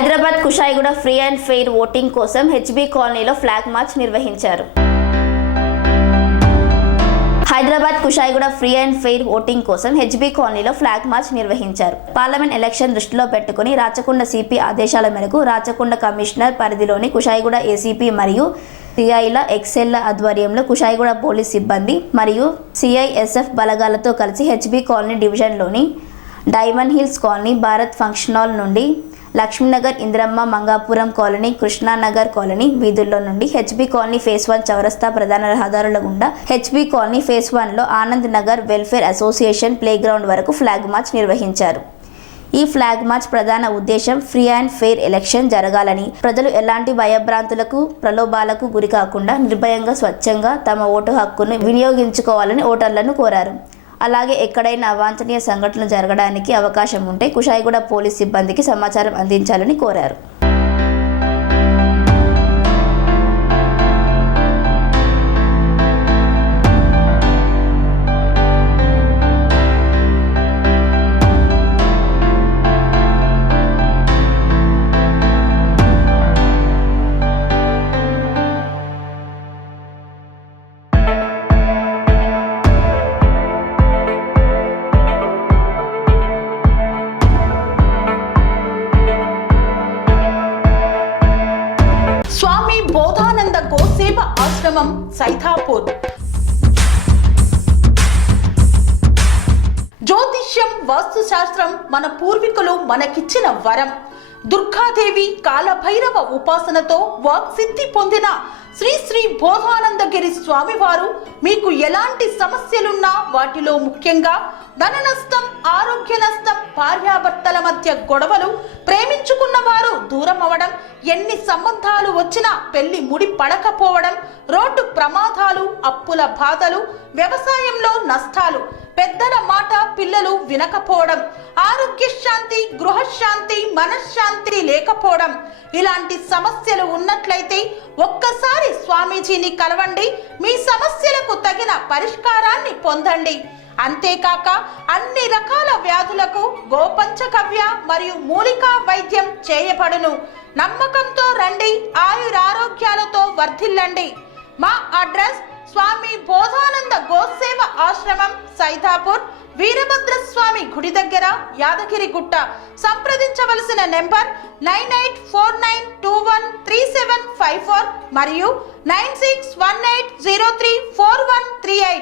Hyderabad Kushaiguda free and fair voting కోసం HB కాలనీలో flag march నిర్వహించారు. Hyderabad Kushaiguda free and fair voting కోసం హెచ్బీ కాలనీలో ఫ్లాగ్ మార్చ్ నిర్వహించారు. పార్లమెంట్ ఎలక్షన్ దృష్టిలో పెట్టుకుని రాచకొండ సిపి ఆదేశాల మేరకు రాచకొండ కమిషనర్ పరిధిలోని కుషాయిగూడ ఏసీపీ మరియు సిఐల ఎక్సెల్ల ఆధ్వర్యంలో కుషాయిగూడ పోలీస్ సిబ్బంది మరియు సిఐఎస్ఎఫ్ బలగాలతో కలిసి హెచ్బీ కాలనీ డివిజన్లోని diamond hills colony, Bharat function hall నుండి లక్ష్మీనగర్, ఇంద్రమ్మ, మంగాపురం కాలనీ, కృష్ణానగర్ కాలనీ వీధుల్లో నుండి హెచ్బీ కాలనీ ఫేజ్ 1 చౌరస్తా ప్రధాన రహదారుల గుండా హెచ్బీ కాలనీ ఫేజ్ 1లో Anand Nagar welfare association play ground వరకు ఫ్లాగ్ మార్చ్ నిర్వహించారు. ఈ ఫ్లాగ్ మార్చ్ ప్రధాన ఉద్దేశం ఫ్రీ అండ్ ఫెయిర్ ఎలక్షన్ జరగాలని, ప్రజలు ఎలాంటి భయభ్రాంతులకు, ప్రలోభాలకు గురి కాకుండా నిర్భయంగా, స్వచ్ఛంగా తమ ఓటు హక్కును వినియోగించుకోవాలని ఓటర్లను కోరారు. అలాగే ఎక్కడైనా అవాంఛనీయ సంఘటనలు జరగడానికి అవకాశం ఉంటే కుషాయిగూడ పోలీస్ సిబ్బందికి సమాచారం అందించాలని కోరారు. స్వామి బోధానంద గోసేవ ఆశ్రమం సైథాపూర్. జ్యోతిష్యం, వాస్తుశాస్త్రం మన పూర్వీకులు మనకిచ్చిన వరం. దుర్గాదేవి, కాలభైరవ ఉపాసనతో వాక్సిద్ధి పొందిన శ్రీ శ్రీ బోధానందగిరి స్వామివారు మీకు ఎలాంటి సమస్యలున్నా, వాటిలో ముఖ్యంగా ధన నష్టం, ఆరోగ్య నష్టం, భార్యాభర్తల మధ్య గొడవలు, ప్రేమించుకున్న వారు దూరం అవడం, ఎన్ని సంబంధాలు వచ్చినా పెళ్లి ముడి పడకపోవడం, రోడ్డు ప్రమాదాలు, అప్పుల బాధలు, వ్యవసాయంలో నష్టాలు, పెద్దల మాట పిల్లలు వినకపోవడం, ఆరోగ్య శాంతి, గృహశాంతి, మనశ్శాంతి లేకపోవడం, ఇలాంటి సమస్యలు ఉన్నట్లయితే ఒక్కసారి స్వామీజీని కలవండి. మీ సమస్యలకు తగిన పరిష్కారాన్ని పొందండి. అంతేకాక అన్ని రకాల వ్యాధులకు గోపంచగవ్య మరియు మూలికా వైద్యం చేయబడును. నమ్మకంతో రండి, ఆయురారోగ్యాలతో వర్ధిల్లండి. మా అడ్రస్ స్వామి బోధానంద గోసేవ ఆశ్రమం సైథాపూర్, వీరభద్రస్వామి గుడి దగ్గర, యాదగిరిగుట్ట. సంప్రదించవలసిన నెంబర్ 9849213754 మరియు 9618034138.